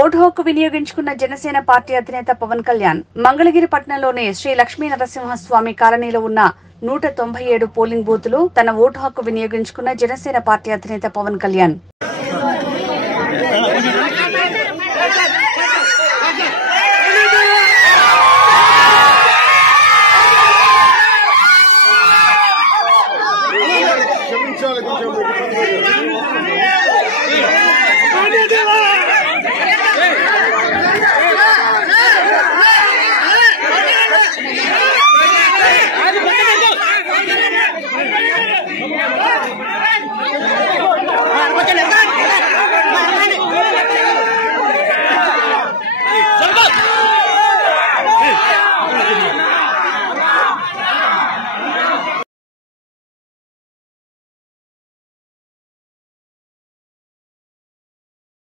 vote హక్కు వినియోగించుకున్న Janasena party అధినేత పవన్ కళ్యాణ్ మంగళగిరి పట్టణంలోని శ్రీ లక్ష్మీ నరసింహస్వామి కాలనీలో ఉన్న 197 పోలింగ్ బూతులు తన ఓటు హక్కు వినియోగించుకున్న జనసేన పార్టీ అధినేత పవన్ కళ్యాణ్